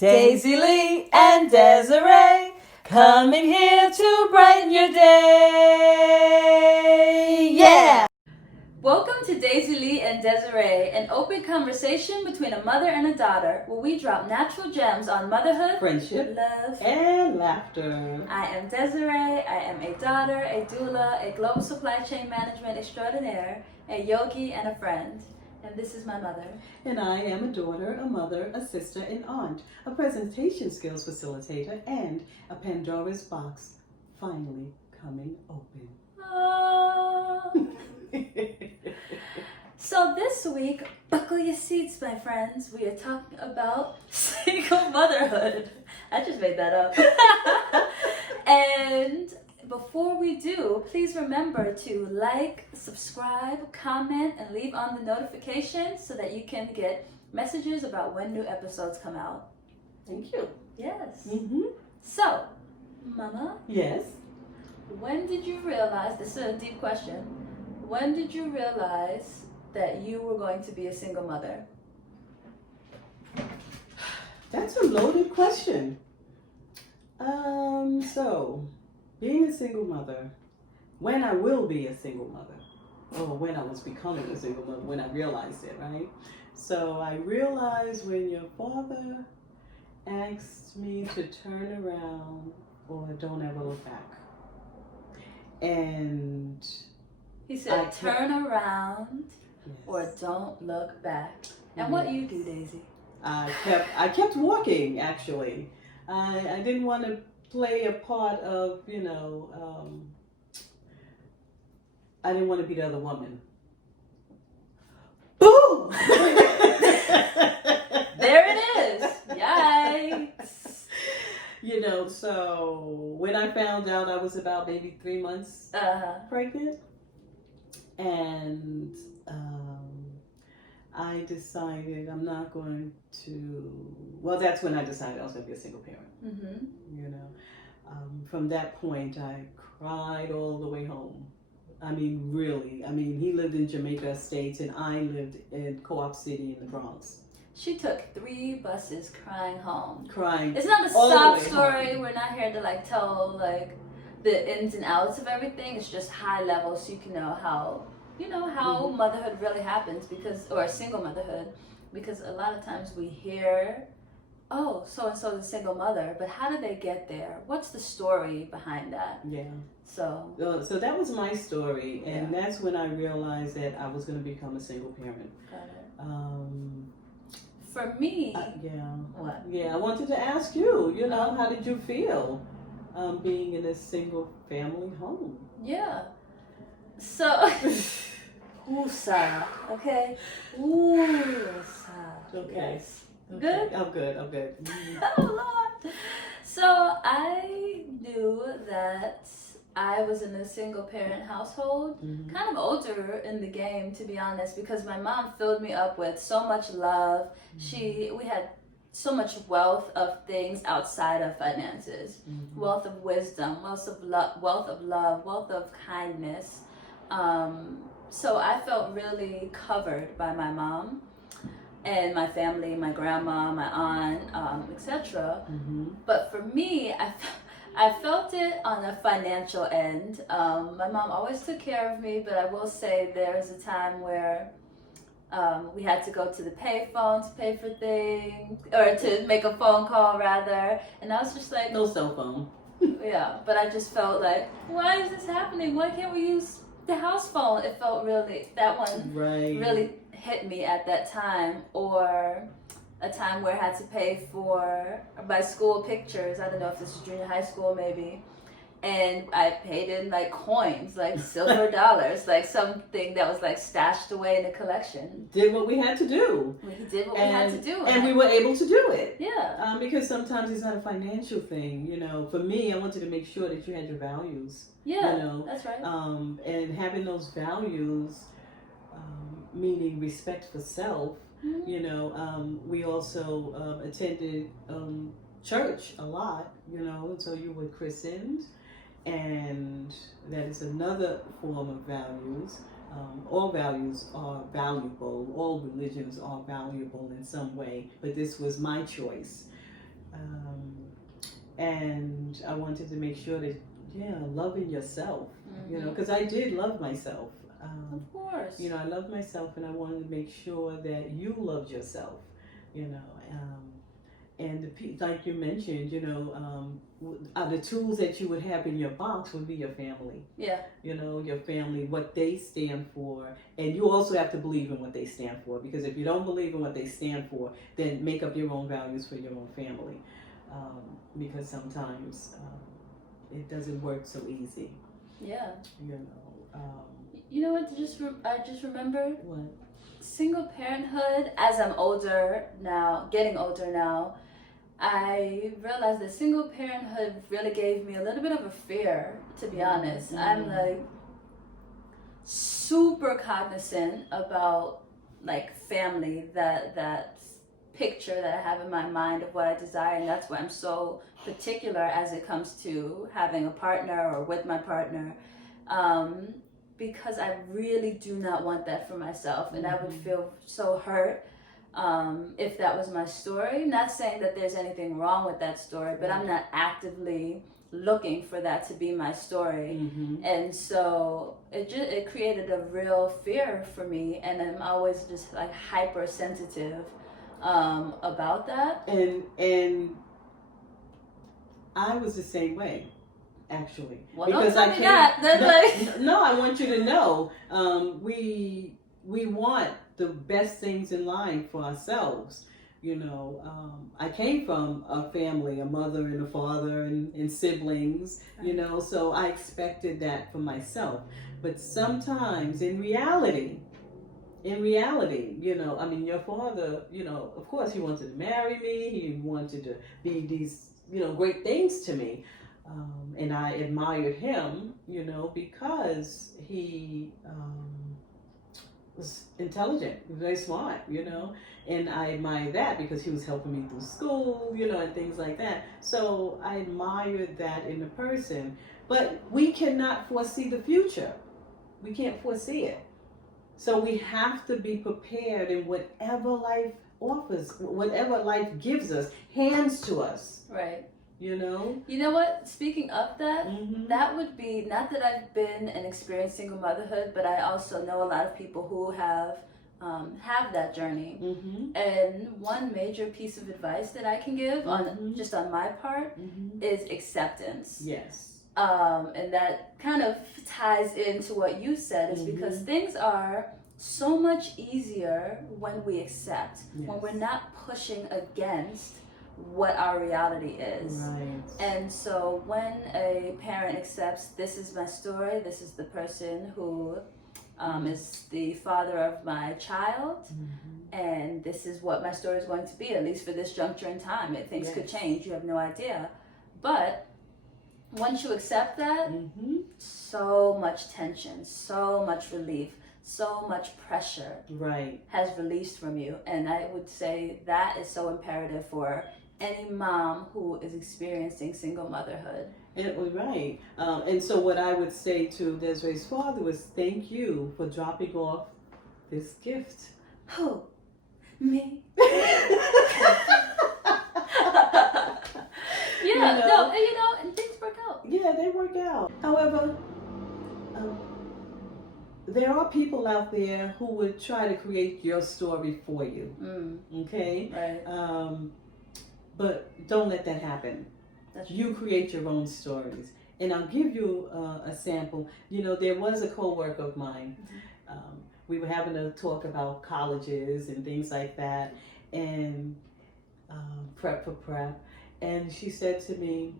Désirée and Désirée, coming here to brighten your day. Yeah! Welcome to Désirée and Désirée, an open conversation between a mother and a daughter, where we drop natural gems on motherhood, friendship, love, and laughter. I am Désirée. I am a daughter, a doula, a global supply chain management extraordinaire, a yogi, and a friend. And this is my mother. And I am a daughter, a mother, a sister, an aunt, a presentation skills facilitator, and a Pandora's box finally coming open. Oh. So this week, buckle your seats, my friends. We are talking about single motherhood. I just made that up. And before we do, please remember to like, subscribe, comment, and leave on the notifications so that you can get messages about when new episodes come out. Thank you. Yes. Mm-hmm. So, Mama, Yes. when did you realize, this is a deep question, when did you realize that you were going to be a single mother? That's a loaded question. So, being a single mother, when I will be a single mother, or when I was becoming a single mother, when I realized it, right? So I realized when your father asked me to turn around or don't ever look back. And He said, turn around yes, or don't look back. And what you do, Daisy? I kept walking, actually. I didn't want to play a part of, I didn't want to be the other woman. Boom! There it is. Yikes. So when I found out I was about maybe 3 months pregnant, and I decided I'm not going to, that's when I decided I was going to be a single parent. Mm-hmm. From that point, I cried all the way home. I mean, really. I mean, he lived in Jamaica Estates, and I lived in Co-op City in the Bronx. She took 3 buses crying home. Crying. It's not a all sob the way story. home. We're not here to tell the ins and outs of everything. It's just high level so you can know how Mm-hmm. motherhood really happens, or single motherhood, because a lot of times we hear, oh, so and so is a single mother, but how did they get there? What's the story behind that? Yeah. So that was my story, and that's when I realized that I was going to become a single parent. Got it. For me, what? Yeah, I wanted to ask you, how did you feel being in a single family home? Yeah. So, Usa, okay? Usa. Okay. Yes. Okay. Good? I'm good. Oh, Lord. So, I knew that I was in a single parent household, Mm-hmm. kind of older in the game, to be honest, because my mom filled me up with so much love. Mm-hmm. We had so much wealth of things outside of finances, Mm-hmm. wealth of wisdom, wealth of love, wealth of kindness. So I felt really covered by my mom and my family, my grandma, my aunt, etc. Mm-hmm. But for me, I felt it on a financial end. My mom always took care of me, but I will say there was a time where we had to go to the payphone to pay for things, or to make a phone call rather, and I was just like, No cell phone. yeah, but I just felt like, why is this happening? Why can't we use the house phone? It felt that one really hit me at that time. Or a time where I had to pay for my school pictures. I don't know if this is junior high school maybe. And I paid in coins, silver dollars, something that was stashed away in a collection. Did what we had to do. We did what we had to do. And we were able to do it. Yeah. Because sometimes it's not a financial thing, For me, I wanted to make sure that you had your values. Yeah, that's right. And having those values, meaning respect for self, Mm-hmm. we also attended church a lot, so you were christened. And that is another form of values. All values are valuable. All religions are valuable in some way. But this was my choice. And I wanted to make sure that, loving yourself, because I did love myself. Of course. I loved myself, and I wanted to make sure that you loved yourself, and like you mentioned, the tools that you would have in your box would be your family. Yeah. Your family, what they stand for, and you also have to believe in what they stand for, because if you don't believe in what they stand for, then make up your own values for your own family, because sometimes it doesn't work so easy. Yeah. You know what? I just remembered. What? Single parenthood. As I'm older now, getting older now, I realized that single parenthood really gave me a little bit of a fear, to be honest. I'm like super cognizant about like family, that picture that I have in my mind of what I desire, and that's why I'm so particular as it comes to having a partner or with my partner, because I really do not want that for myself, and I would feel so hurt if that was my story. Not saying that there's anything wrong with that story, but I'm not actively looking for that to be my story. And so it created a real fear for me, and I'm always just like hypersensitive about that. And I was the same way, actually. Well, because don't tell me that. No, I want you to know, we want the best things in life for ourselves. I came from a family, a mother and a father and siblings, so I expected that for myself. But sometimes in reality, your father, of course he wanted to marry me. He wanted to be these, great things to me. And I admired him, because he was intelligent, very smart, and I admired that because he was helping me through school, and things like that. So I admired that in a person. But we cannot foresee the future. We can't foresee it. So we have to be prepared in whatever life offers, whatever life gives us, hands to us. Right. You know what? Speaking of that, that would be, not that I've been and experienced single motherhood, but I also know a lot of people who have that journey. And one major piece of advice that I can give on my part is acceptance. Yes. And that kind of ties into what you said, is because things are so much easier when we accept, when we're not pushing against what our reality is. Right. And so when a parent accepts, this is my story, this is the person who is the father of my child, and this is what my story is going to be, at least for this juncture in time. Things could change, you have no idea. But once you accept that, so much tension, so much relief, so much pressure has released from you. And I would say that is so imperative for any mom who is experiencing single motherhood. Right. And so what I would say to Désirée's father was, thank you for dropping off this gift. Who? Me? And things work out. Yeah, they work out. However, there are people out there who would try to create your story for you. Okay? Right. But don't let that happen. You create your own stories. And I'll give you a sample. There was a co-worker of mine. We were having a talk about colleges and things like that, and prep. And she said to me,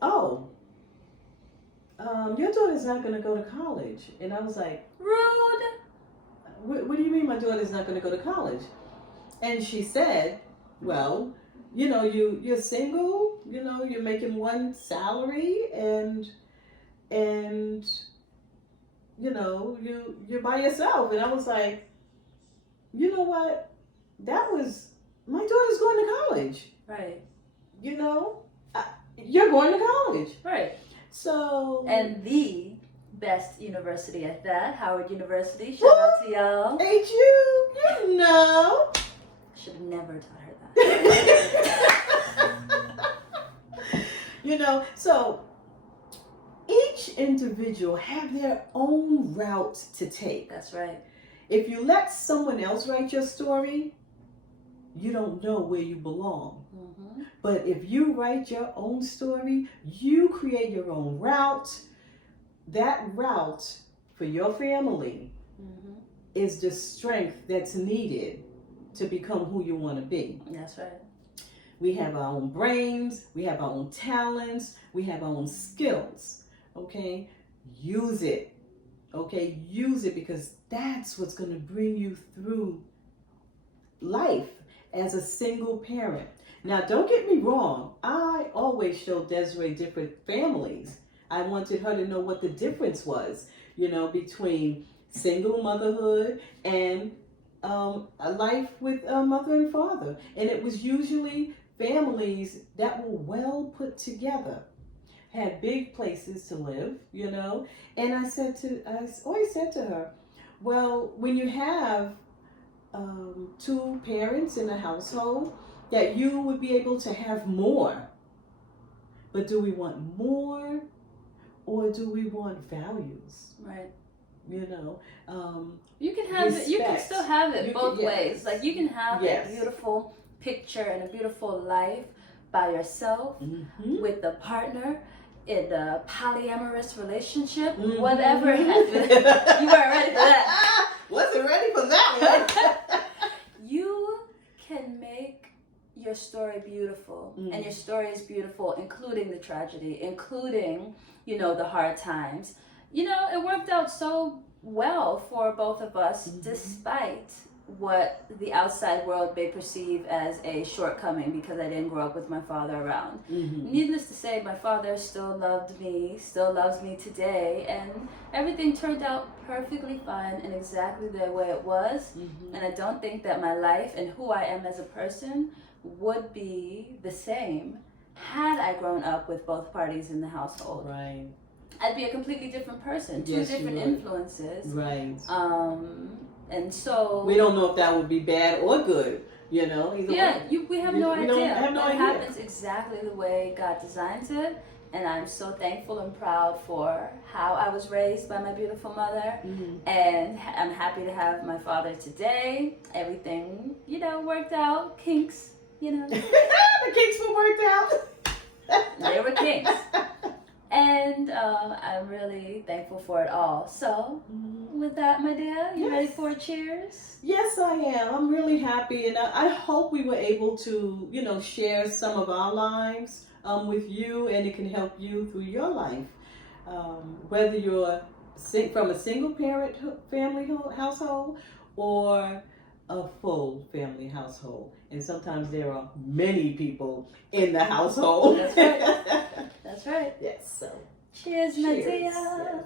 oh, your daughter's not going to go to college. And I was like, rude. What do you mean my daughter's not going to go to college? And she said, well, you're single, you're making one salary, and you're by yourself. And I was like, you know what? My daughter's going to college. Right. You're going to college. Right. So. And the best university at that, Howard University. Shout out to y'all. Ain't you? Should have never taught her that. know, so each individual have their own route to take. That's right. If you let someone else write your story, you don't know where you belong. Mm-hmm. But if you write your own story, you create your own route. That route for your family Mm-hmm. is the strength that's needed to become who you want to be. That's right. We have our own brains, we have our own talents, we have our own skills. Okay? Use it. Okay? Use it, because that's what's going to bring you through life as a single parent. Now, don't get me wrong. I always showed Désirée different families. I wanted her to know what the difference was, between single motherhood and a life with a mother and father. And it was usually families that were well put together, had big places to live, And I always said to her, well, when you have two parents in a household, that you would be able to have more. But do we want more, or do we want values? Right. You can have respect. it. You can still have it both yes. ways. Like, you can have Yes. a beautiful picture and a beautiful life by yourself, Mm-hmm. with a partner, in a polyamorous relationship, Mm-hmm. whatever it has been. You weren't ready for that. Wasn't ready for that one. You can make your story beautiful, Mm. and your story is beautiful, including the tragedy, including, the hard times. It worked out so well for both of us, Mm-hmm. despite what the outside world may perceive as a shortcoming, because I didn't grow up with my father around. Mm-hmm. Needless to say, my father still loved me, still loves me today, and everything turned out perfectly fine and exactly the way it was. Mm-hmm. And I don't think that my life and who I am as a person would be the same had I grown up with both parties in the household. Right. I'd be a completely different person, two Yes, you different would. influences. Right. And so We don't know if that would be bad or good, either way. we have no We idea. don't have no It idea. happens exactly the way God designs it, and I'm so thankful and proud for how I was raised by my beautiful mother, Mm-hmm. and I'm happy to have my father today. Everything, worked out. Kinks, The kinks were worked out. they were kinks. And I'm really thankful for it all. So, with that, my dear, you ready for a cheers? Yes, I am. I'm really happy, and I hope we were able to, share some of our lives with you, and it can help you through your life. Whether you're from a single parent family household or a full family household. And sometimes there are many people in the household. That's right. That's right. Yes, so Cheers, my cheers. dear. Yes.